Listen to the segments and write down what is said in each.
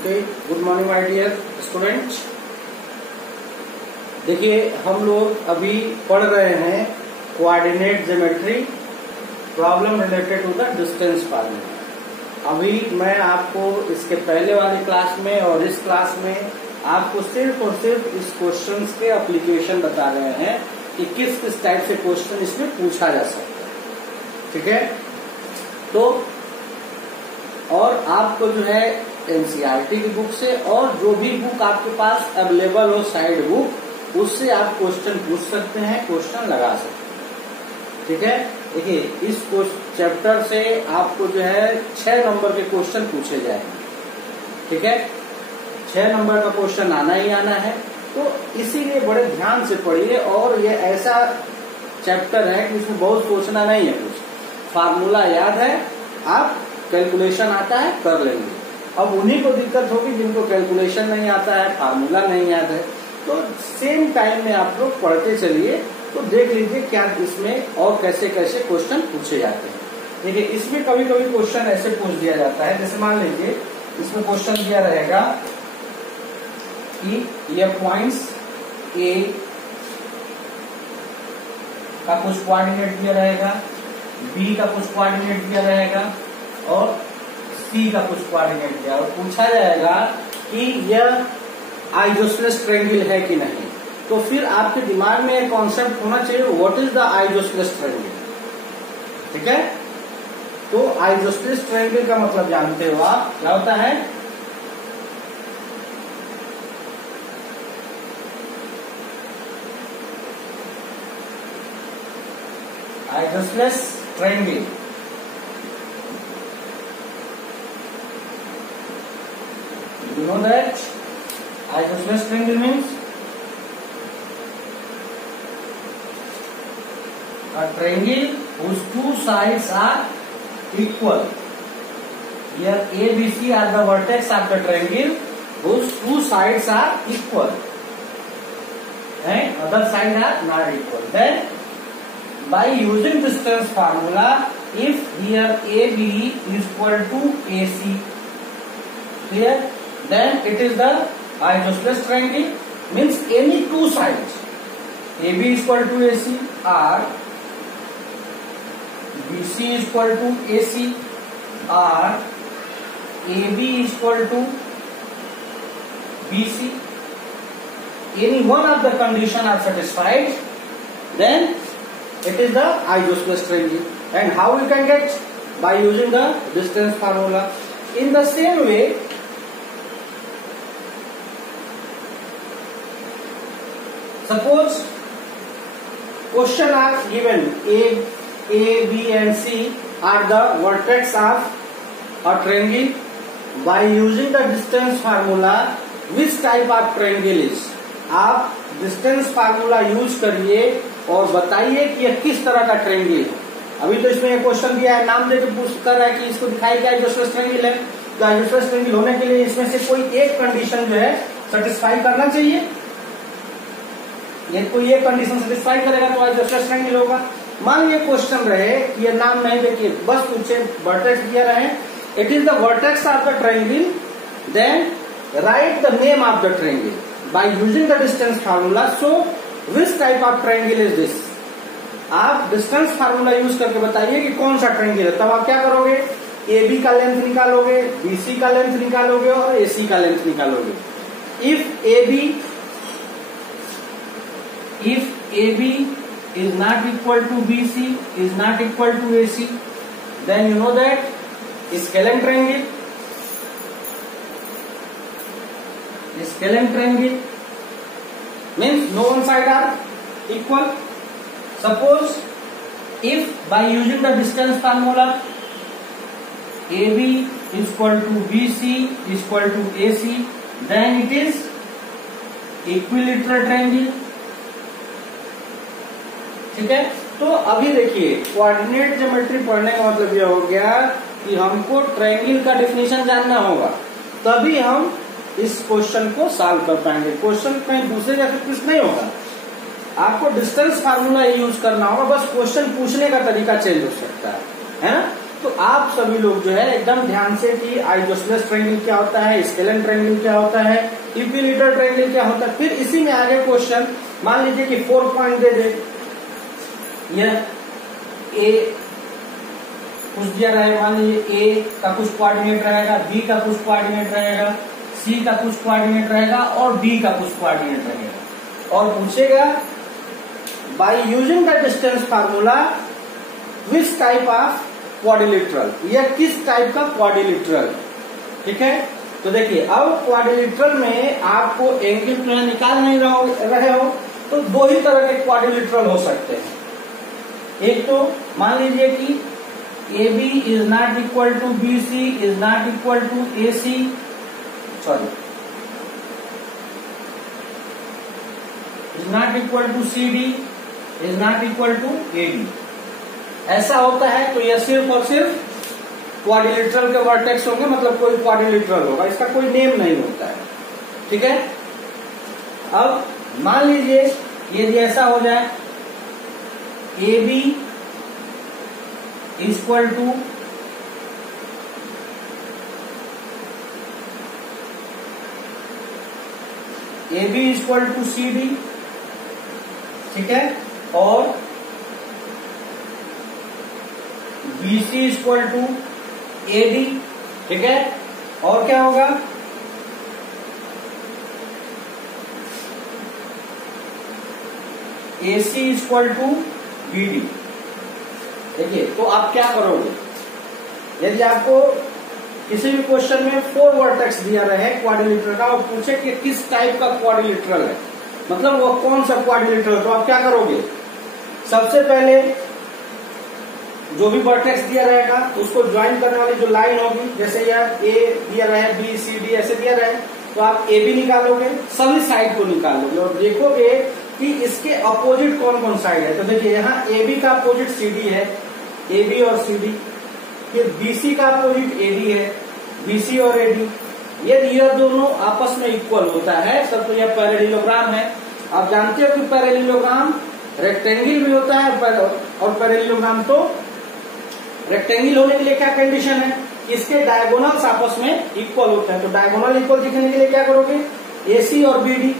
Okay, good morning my dear students. देखिए हम लोग अभी पढ़ रहे हैं coordinate geometry problem related to the distance formula. अभी मैं आपको इसके पहले वाली क्लास में और इस क्लास में आपको सिर्फ और सिर्फ इस क्वेश्चंस के एप्लीकेशन बता रहे हैं कि किस किस टाइप से क्वेश्चन इसमें पूछा जा सकता है। ठीक है, तो और आपको जो है एनसीईआरटी की बुक से और जो भी बुक आपके पास अवेलेबल हो साइड बुक, उससे आप क्वेश्चन पूछ सकते हैं, क्वेश्चन लगा सकते हैं। ठीक है, देखिए इस चैप्टर से आपको जो है 6 नंबर के क्वेश्चन पूछे जाएंगे। ठीक है, 6 नंबर का क्वेश्चन आना ही आना है, तो इसीलिए बड़े ध्यान से पढ़िए। और ये ऐसा चैप्टर है कि इसमें बहुत सोचना नहीं है, कुछ फार्मूला याद है, आप कैलकुलेशन आता है कर लेंगे। अब उन्हीं को दिक्कत होगी जिनको कैलकुलेशन नहीं आता है, फार्मूला नहीं याद है। तो सेम टाइम में आप लोग पढ़ते चलिए, तो देख लीजिए क्या इसमें और कैसे कैसे क्वेश्चन पूछे जाते हैं। देखिए इसमें कभी कभी क्वेश्चन ऐसे पूछ दिया जाता है, जैसे मान लीजिए इसमें क्वेश्चन दिया रहेगा कि ये पॉइंट्स ए का कुछ कोऑर्डिनेट दिया रहेगा, बी का कुछ कोऑर्डिनेट दिया रहेगा और सी का कुछ कोऑर्डिनेट दिया, और पूछा जाएगा कि यह आइसोसेलेस ट्रायंगल है कि नहीं। तो फिर आपके दिमाग में एक कॉन्सेप्ट होना चाहिए, what is the isosceles triangle. ठीक है, तो आइसोसेलेस ट्रायंगल का मतलब जानते हो आप, क्या होता है? Isosceles triangle you know that isosceles triangle means a triangle whose two sides are equal. Here A, B, C are the vertex of the triangle whose two sides are equal and other sides are not equal. Then by using distance formula, if here AB is equal to AC, here then it is the isosceles triangle, means any two sides AB is equal to AC or BC is equal to AC or AB is equal to BC, any one of the condition are satisfied, then it is the isosceles triangle. And how we can get? By using the distance formula. In the same way, suppose question are given A, B and C are the vertex of a triangle. By using the distance formula, which type of triangle is? आप distance formula use करिए और बताइए कि यह किस तरह का triangle है। अभी तो इसमें एक क्वेश्चन दिया है, नाम देकर पूछ कर रहा है कि इसको दिखाई क्या आइसोसेलेस ट्रायंगल है। तो आइसोसेलेस ट्रायंगल होने के लिए इसमें से कोई एक कंडीशन जो है सेटिस्फाई करना चाहिए। ये कोई एक कंडीशन सेटिस्फाई करेगा तो आइसोसेलेस ट्रायंगल होगा। मान लीजिए क्वेश्चन रहे कि ये नाम नहीं देखिए, बस पूछे वर्टेक्स दिया रहे, it is the vertex of the triangle, then write the name of the triangle by using the distance formula. So which type of triangle is this? आप डिस्टेंस फार्मूला यूज करके बताइए कि कौन सा ट्रायंगल है। तब आप क्या करोगे? AB का लेंथ निकालोगे, BC का लेंथ निकालोगे और AC का लेंथ निकालोगे। If AB is not equal to BC, is not equal to AC, then you know that scalene triangle means no one side are equal. Suppose if by using the distance formula AB is equal to BC is equal to AC, then it is equilateral triangle. ठीक है, तो अभी देखिए coordinate geometry पढ़ने का मतलब यह हो गया कि हमको ट्रायंगल का डेफिनेशन जानना होगा, तभी हम इस क्वेश्चन को सॉल्व कर पाएंगे। क्वेश्चन कहीं दूसरे जैसे कुछ नहीं होगा, आपको डिस्टेंस फार्मूला यूज करना होगा, बस क्वेश्चन पूछने का तरीका चेंज हो सकता है ना। तो आप सभी लोग जो है एकदम ध्यान से कि आइसोसेलेस ट्रायंगल क्या होता है, स्केलेन ट्रायंगल क्या होता है, इक्विलेटरल ट्रायंगल क्या होता है। फिर इसी में आगे क्वेश्चन मान लीजिए कि 4 पॉइंट दे दे, यह ए कुछ दिया रहेगा, मान लीजिए ए का कुछ कोऑर्डिनेट रहेगा, बी का कुछ कोऑर्डिनेट रहेगा, सी का कुछ कोऑर्डिनेट रहेगा और डी का कुछ कोऑर्डिनेट रहेगा, और पूछेगा bye using the distance formula which type of quadrilateral, यह किस टाइप का क्वाड्रिलेटरल। ठीक है, तो देखिए अब क्वाड्रिलेटरल में आपको एंगल जो है निकाल नहीं रहे हो तो दो ही तरह के क्वाड्रिलेटरल हो सकते हैं। एक तो मान लीजिए कि AB is not equal to BC is not equal to AC, sorry is not equal to CD is not equal to AD, ऐसा होता है। तो यह सिर्फ और सिर्फ क्वाड्रिलेटरल के वर्टेक्स होंगे, मतलब कोई क्वाड्रिलेटरल होगा, इसका कोई नेम नहीं होता है। ठीक है, अब मान लीजिए यदि ऐसा हो जाए AB equal to AB equal to CD, ठीक है, और BC इक्वल टू AD, ठीक है, और क्या होगा AC इक्वल टू BD। देखिए तो आप क्या करोगे, यदि आपको किसी भी क्वेश्चन में 4 वर्टेक्स दिया रहे क्वाड्रिलेटरल का और पूछे कि किस टाइप का क्वाड्रिलेटरल है, मतलब वो कौन सा क्वाड्रिलेटरल, तो आप क्या करोगे, सबसे पहले जो भी वर्टेक्स दिया रहेगा उसको ज्वाइन करने वाली जो लाइन होगी, जैसे यह A दिया रहे, B C D ऐसे दिया रहे, तो आप AB निकालोगे, सभी साइड को निकालोगे और देखोगे कि इसके अपोजिट कौन कौन साइड है। तो देखिए यहाँ AB का अपोजिट CD है, AB और CD, फिर BC का अपोजिट AD है, BC और AD। यदि यह दोनों आपस में इक्वल होता है तब तो यह पैरेललोग्राम है। आप जानते हो कि पैरेललोग्राम रेक्टेंगल भी होता है और पैरेललोग्राम तो रेक्टेंगल होने के लिए क्या कंडीशन है, इसके डायगोनल्स आपस में इक्वल होते हैं। तो डायगोनल इक्वल दिखने के लिए क्या करोगे, AC और BD,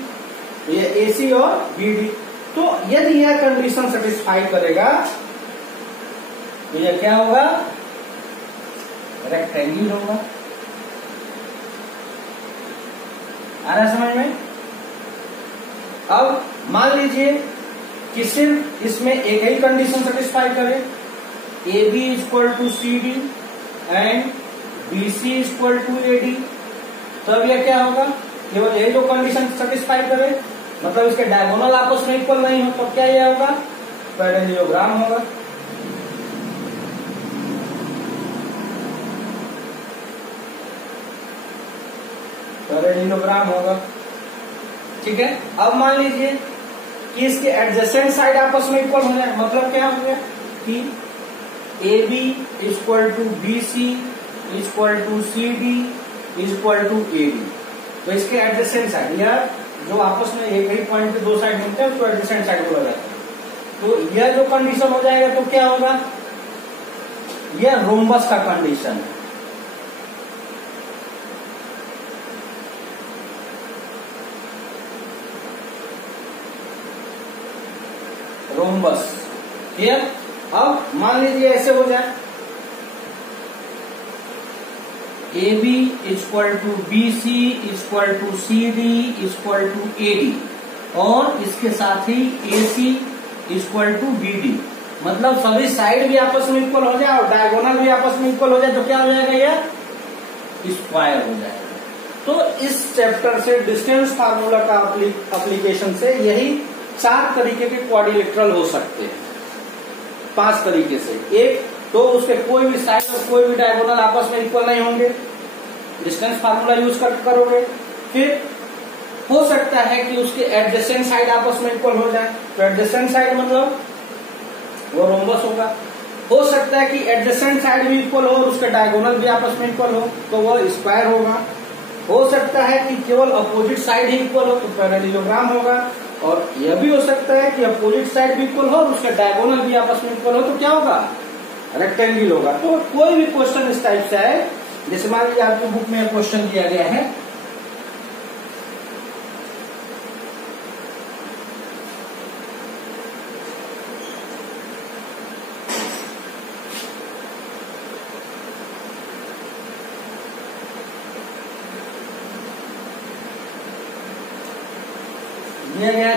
ये AC और BD। तो यदि यह कंडीशन सेटिस्फाई करेगा तो यह क्या होगा, रेक्टेंगल होगा। आ रहा है समझ में। अब मान लीजिए कि सिर्फ इसमें एक ही कंडीशन सेटिस्फाई करे, AB equal to CD and BC equal to AD, तब यह क्या होगा, केवल यही जो कंडीशन सेटिस्फाई करे, मतलब इसके डायगोनल आपस में इक्वल नहीं हो, तो क्या यह होगा, पैरेललोग्राम होगा। पैरेललोग्राम होगा। ठीक है, अब मान लीजिए कि इसके एडजेसेंट साइड आपस में इक्वल हो जाए, मतलब क्या हो गया कि AB equal to BC equal to CD equal to AD। तो इसके एडजेसेंट साइड या जो आपस में एक ही पॉइंट पे दो साइड मिलते हैं उसको एडजेसेंट साइड बोला जाता है। तो यह जो कंडीशन हो जाएगा तो क्या होगा, यह रोम्बस का कंडीशन है। Rhombus, clear. अब मान लीजिए ऐसे हो जाए, AB equal to BC equal to CD equal to AD और इसके साथ ही AC इक्वल टू BD, मतलब सभी साइड भी आपस में इक्वल हो जाए और डायगोनल भी आपस में इक्वल हो जाए, तो क्या हो जाएगा, यह स्क्वायर हो जाएगा। तो इस चैप्टर से डिस्टेंस फार्मूला का एप्लीकेशन से यही 4 तरीके के क्वाड्रिलेटरल हो सकते हैं, 5 तरीके से। एक तो उसके कोई भी साइड और कोई भी डायगोनल आपस में इक्वल नहीं होंगे, डिस्टेंस फार्मूला यूज करोगे। फिर हो सकता है कि उसके एडजेसेंट साइड आपस में इक्वल हो जाए, तो एडजेसेंट साइड मतलब वो रोम्बस होगा। हो सकता है कि एडजेसेंट साइड भी इक्वल हो और उसके डायगोनल भी आपस में इक्वल हो, तो वो स्क्वायर होगा। हो सकता है कि केवल अपोजिट साइड ही इक्वल हो, तो पैरेललोग्राम होगा। और यह भी हो सकता है कि अपोजिट साइड भी इक्वल हो और उसके डायगोनल भी आपस में इक्वल हो, तो क्या होगा, रेक्टेंगल होगा। तो कोई भी क्वेश्चन इस टाइप से है, जैसे मान लीजिए आपकी बुक में क्वेश्चन दिया गया है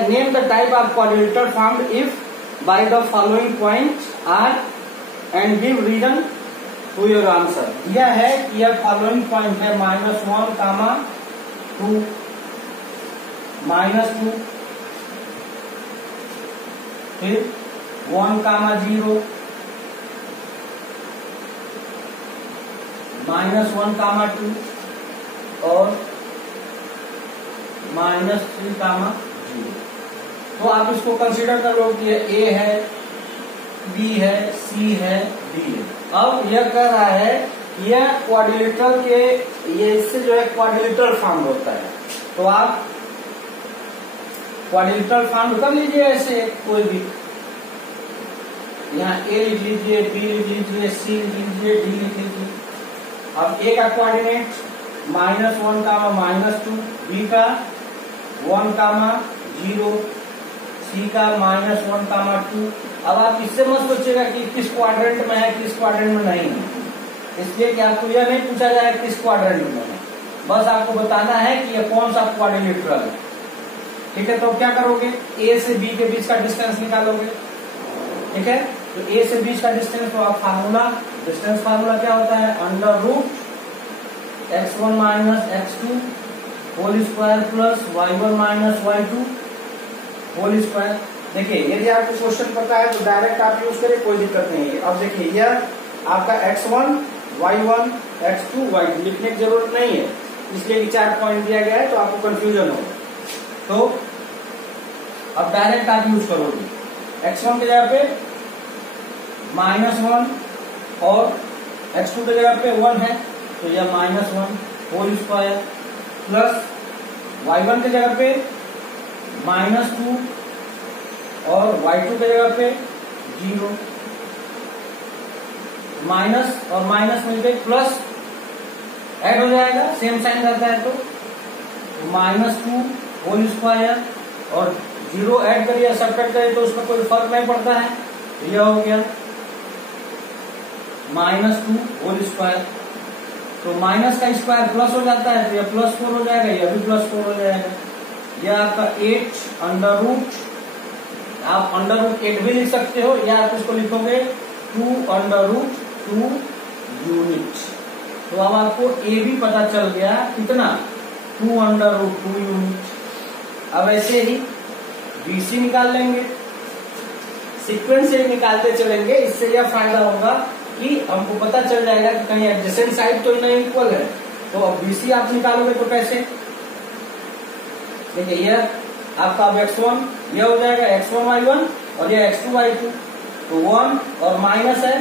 name the type of quadrilateral formed if by the following points are and give reason to your answer. दिया है कि यह फॉलोइंग पॉइंट है -1, -2, फिर 1, 0, -1, 2 और -3, 0। तो आप इसको कंसीडर कर लो कि ये A है, B है, C है, D है। अब यह कह रहा है यह क्वाड्रिलेटरल के, ये इससे जो है क्वाड्रिलेटरल फॉर्म होता है। तो आप क्वाड्रिलेटरल फॉर्म कर लीजिए ऐसे कोई भी, यहाँ A लिख लीजिए, B लिख लीजिए, C लिख लीजिए, D लिख लीजिए। अब A का कोऑर्डिनेट -1, -2, B का 1, 0, C का -1, 2। अब आप इससे मत सोचिएगा कि किस क्वाड्रेंट में है, किस क्वाड्रेंट में नहीं है, इसलिए कि आपको यह नहीं पूछा जाए किस क्वाड्रेंट में है, बस आपको बताना है कि यह कौन सा क्वाड्रिलेटरल है। ठीक है, तो क्या करोगे, A से B के बीच का डिस्टेंस निकालोगे। ठीक है, तो A से बीच का डिस्टेंस, तो आप फार्मूला, डिस्टेंस फार्मूला क्या होता है, √x1 - x2 whole square plus y1 - y2 whole square. देखिए यदि आपको क्वेश्चन पता है तो डायरेक्ट आप यूज करें, कोई दिक्कत नहीं है। अब देखिए यह आपका x1, y1, x2, y2 लिखने की जरूरत नहीं है, इसलिए 4 पॉइंट दिया गया है तो आपको कंफ्यूजन होगा। तो अब डायरेक्ट आप यूज करोगे, x1 की जगह पे -1 और x2 की जगह पे 1 है, तो यह -1 होल स्क्वायर प्लस y1 की जगह पे -2 और y2 की जगह पे 0, माइनस और माइनस मिलके प्लस ऐड हो जाएगा, सेम साइन रहता है तो -2 होल स्क्वायर और 0 ऐड करिए, सब्ट्रैक्ट करिए तो उसमें कोई फर्क नहीं पड़ता है। यह हो गया -2 होल स्क्वायर, तो माइनस का स्क्वायर प्लस हो जाता है तो यह +4 हो जाएगा, यह भी +4 हो जाएगा। यह आपका 8 अंडर रूट, आप अंडर रूट 8 भी लिख सकते हो, या आप इसको लिखोगे 2 अंडर रूट 2 यूनिट। तो अब आपको ए भी पता चल गया, कितना 2 अंडर रूट 2 यूनिट। अब ऐसे ही BC निकाल लेंगे, सीक्वेंस से निकालते चलेंगे, इससे यह फायदा होगा कि हमको पता चल जाएगा कि कहीं एडजेसेंट साइड तो नहीं इक्वल है। तो अब BC आप निकालोगे तो कैसे, देखिए यह आपका अब x1 यह हो जाएगा x1 y1 और यह x2 y2, तो 1 और माइनस है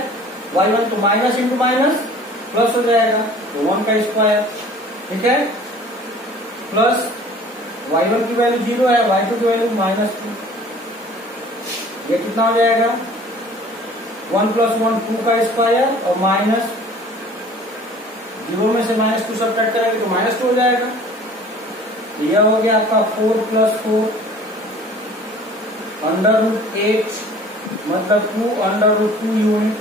y1 तो माइनस इंटू माइनस प्लस हो जाएगा, तो 1 का स्क्वायर। ठीक है, प्लस y1 की वैल्यू 0 है, y2 की वैल्यू -2, ये कितना हो जाएगा 1 + 1 2 का स्क्वायर और माइनस 0 में से -2 सब्ट्रैक्ट करेंगे तो -2 हो जाएगा। यह हो गया आपका 4 + 4 अंडर रूट 8 मतलब 2 अंडर रूट 2 यूनिट।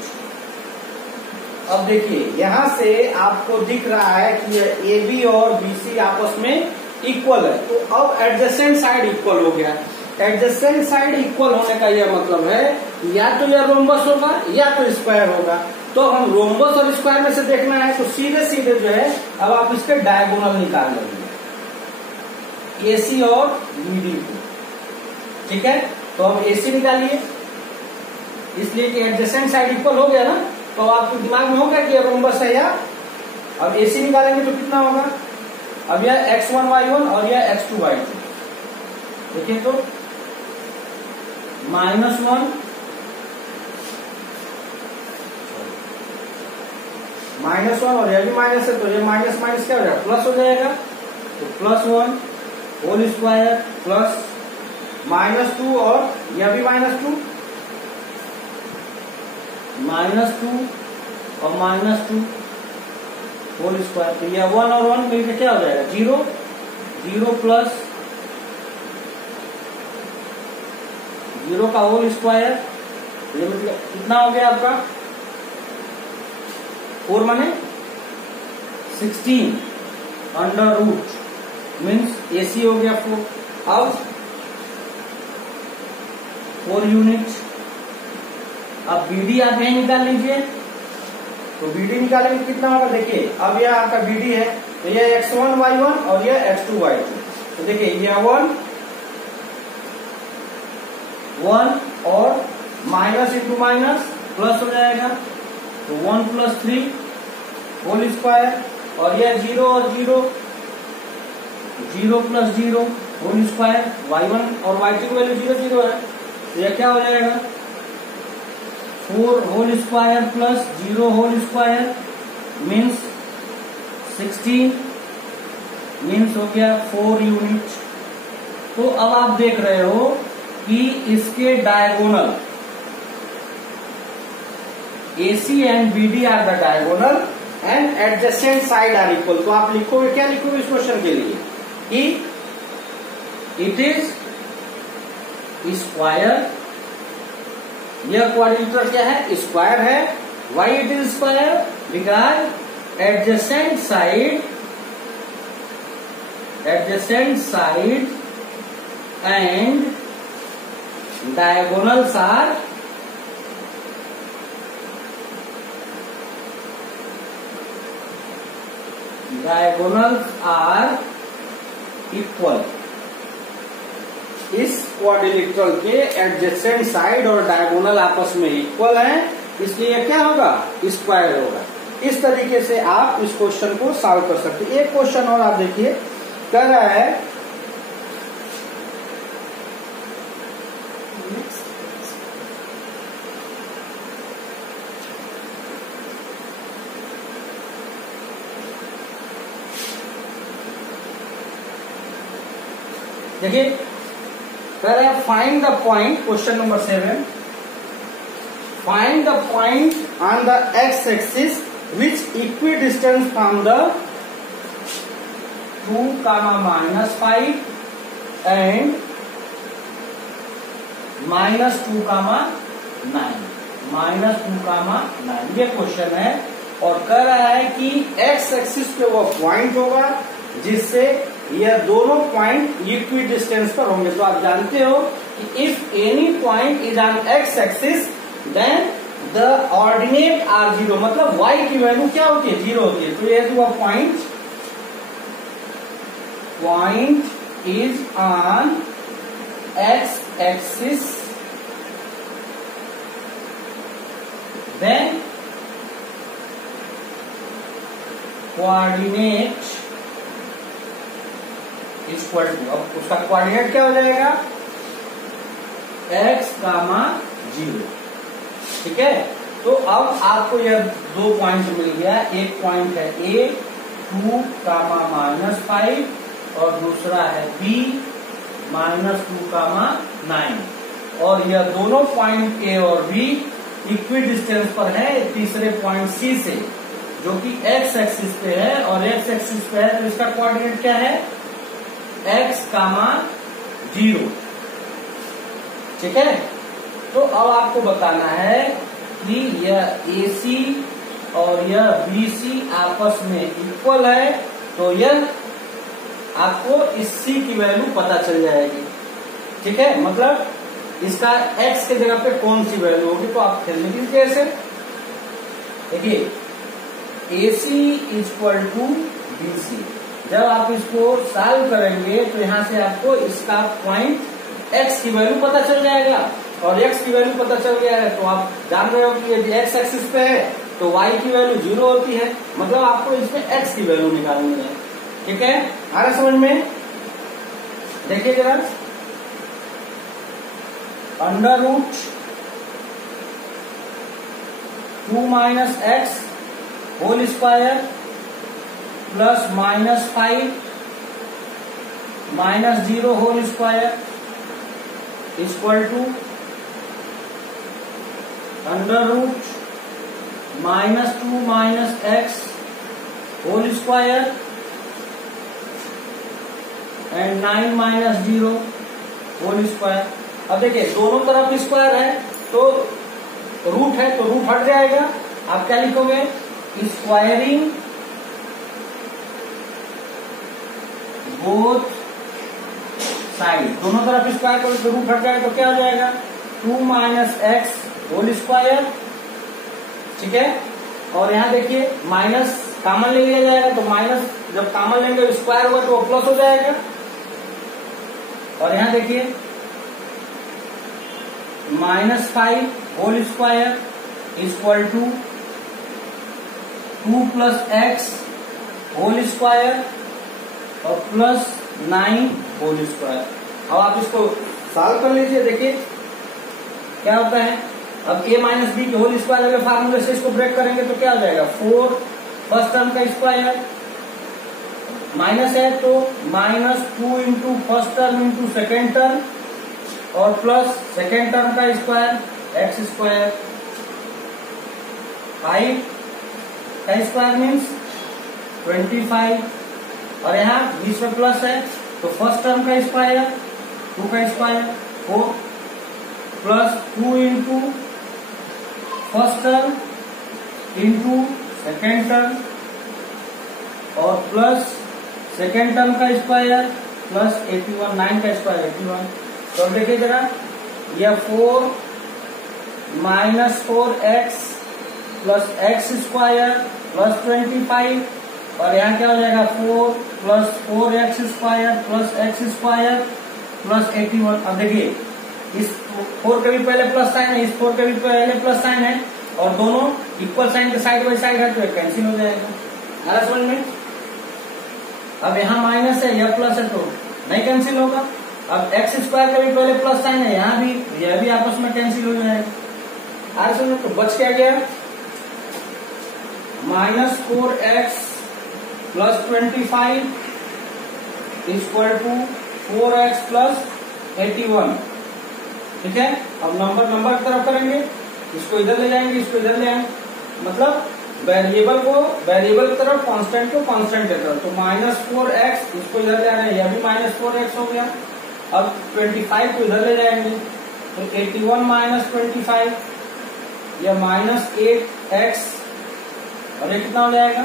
अब देखिए यहां से आपको दिख रहा है कि AB और BC आपस में इक्वल है, तो अब एडजेसेंट साइड इक्वल हो गया। एडजेसेंट साइड इक्वल होने का यह मतलब है या तो यह रोम्बस होगा या तो स्क्वायर होगा। तो हम रोम्बस और स्क्वायर में से देखना है तो सीधे सीधे जो है अब आप इसके डायगोनल निकाल लेंगे, AC और BD को। ठीक है, तो अब AC निकालिए, इसलिए कि एडजेसेंट साइड इक्वल हो गया ना, तो आपके दिमाग में होगा कि रोम्बस है या। अब AC निकालेंगे तो कितना होगा, अब यह x1 y1 और यह x2 y2। देखिए तो -1 -1 और यह भी माइनस है, तो यह माइनस माइनस क्या हो जाएगा, प्लस हो जाएगा, तो +1 होल स्क्वायर प्लस -2 और यह भी -2 -2 और -2 होल स्क्वायर। तो यह 1 और 1 मिलकर क्या हो जाएगा 0, 0 प्लस 0 का होल स्क्वायर। ये मतलब कितना हो गया आपका 4 माने 16 अंडर रूट मीन्स AC हो गया 4। अब 4 यूनिट। अब BD आप यही निकाल लीजिए। तो BD निकालेंगे कितना होगा देखिए। अब यह आपका BD है तो यह x1 y1 और यह x2 y2। तो देखिए यह 1 और माइनस इंटू माइनस प्लस हो जाएगा। तो 1 + 3 होल स्क्वायर और यह 0 और 0, 0 + 0 होल स्क्वायर। y1 और y2 की वैल्यू 0 0 है तो यह क्या हो जाएगा 4 whole square plus 0 whole square means 16 means हो गया 4 यूनिट। तो अब आप देख रहे हो कि इसके diagonal AC and BD are the diagonal and adjacent side are equal. तो आप लिखोगे क्या लिखोगे इस क्वेश्चन के लिए कि इट इज स्क्वायर। यह क्वाड्रिलेटरल क्या है स्क्वायर है। Why it is square because adjacent side and diagonals are equal. इस क्वाड्रिलेटरल के एडजेसेंट साइड और डायगोनल आपस में इक्वल हैं इसलिए क्या होगा स्क्वायर होगा। इस तरीके से आप इस क्वेश्चन को सॉल्व कर सकते हैं। एक क्वेश्चन और आप देखिए कह रहा है देखिए कह रहा है find the point. Question number 7 find the point on the x axis which equidistance from the 2, -5 and -2, -9 ये क्वेश्चन है। और कह रहा है कि x एक्सिस पे वो पॉइंट होगा जिससे यह दोनों पॉइंट इक्वी डिस्टेंस पर होंगे। तो आप जानते हो कि if any point is on x axis then the ordinate are 0 मतलब y की वैल्यू क्या होती है 0 होती है। तो यह हुआ point is on x axis then coordinate equal to. अब उसका कोऑर्डिनेट क्या हो जाएगा x, 0। ठीक है। तो अब आपको यह 2 पॉइंट मिल गया। एक पॉइंट है A 2, -5 और दूसरा है B -2, 9 और यह दोनों पॉइंट A और B इक्वी डिस्टेंस पर है तीसरे पॉइंट C से जो कि x एक्सिस पे है और x एक्सिस पे है। तो इसका कोऑर्डिनेट क्या है x, 0। ठीक है। तो अब आपको बताना है कि यह AC और यह BC आपस में इक्वल है तो यह आपको इस C की वैल्यू पता चल जाएगी। ठीक है। मतलब इसका x के जगह पे कौन सी वैल्यू होगी तो आप खेलने की कैसे देखिए AC = BC। जब आप इसको सॉल्व करेंगे तो यहां से आपको इसका पॉइंट x की वैल्यू पता चल जाएगा और x की वैल्यू पता चल गया है तो आप जान रहे हो कि यदि x एक्सिस पे है तो y की वैल्यू 0 होती है। मतलब आपको इसमें x की वैल्यू निकालनी है। ठीक है। आ रहा समझ में। देखिए जरा under root 2 - x whole square plus -5 -0 whole square equal to under root -2 minus x whole square and 9 minus 0 whole square. अब देखिए दोनों तरफ स्क्वायर है तो रूट है तो रूट हट जाएगा। आप क्या लिखोगे, स्क्वायरिंग बोथ साइड, दोनों तरफ स्क्वायर करो तो रूट हट जाएगा तो क्या हो जाएगा 2 माइनस एक्स होल स्क्वायर, ठीक है। और यहाँ देखिए माइनस कॉमन ले लिया जाएगा तो माइनस जब कॉमन लेंगे स्क्वायर होगा तो प्लस हो जाएगा। और यहाँ देखिए -5 whole square equal to 2 plus x whole square और प्लस 9 होल स्क्वायर। अब आप इसको सॉल्व कर लीजिए, देखिए क्या होता है। अब a माइनस बी के होल स्क्वायर वाले फार्मूले से इसको ब्रेक करेंगे तो क्या हो जाएगा 4 फर्स्ट टर्म का स्क्वायर माइनस है तो -2 into first term into second term और प्लस सेकेंड टर्म का स्क्वायर एक्स स्क्वायर 5 का स्क्वायर मीन्स 25 और यहाँ बीच में प्लस है तो फर्स्ट टर्म का स्क्वायर 2 का square 4 plus 2 into first term into second term और प्लस सेकेंड टर्म का स्क्वायर प्लस 81 9 का स्क्वायर 81। तो देखिए जरा यह 4 minus 4x plus x square plus 25 और यहाँ क्या हो जाएगा 4 plus 4x square plus x square plus 81। अब देखिए इस 4 के भी पहले प्लस साइन है, इस 4 के भी पहले प्लस साइन है और दोनों इक्वल साइन के साइड बाई साइड है तो कैंसिल हो जाएगा। आ समझ में। अब यहाँ माइनस है यह प्लस है तो नहीं कैंसिल होगा। अब एक्स स्क्वायर का भी पहले प्लस साइन है, यहाँ भी यह भी आपस में कैंसिल हो जाएगा। आ समझ तो बच क्या गया -4x plus 25 equal to 4x plus 81, ठीक है। अब नंबर की तरफ करेंगे, इसको इधर ले जाएंगे इसको इधर ले आएंगे, मतलब वेरिएबल की तरफ कांस्टेंट को कांस्टेंट की तरफ। तो -4x इसको इधर ले आना है, यह भी -4x हो गया। अब 25 को इधर ले जाएंगे तो 81 माइनस 25 यह -8x और ये कितना हो जाएगा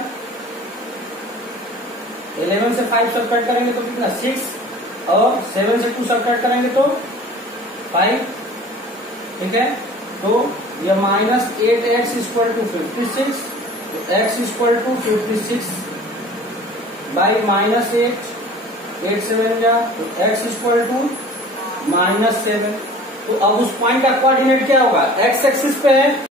11 से 5 सबट्रैक्ट करेंगे तो कितना 6 और 7 से 2 सबट्रैक्ट करेंगे तो 5, ठीक है। तो यह -8x इक्वल टू 56 तो x इक्वल टू 56 बाई -8 8 7 जा तो x इक्वल टू -7। तो अब उस पॉइंट का कोऑर्डिनेट क्या होगा, x एक्सिस पे है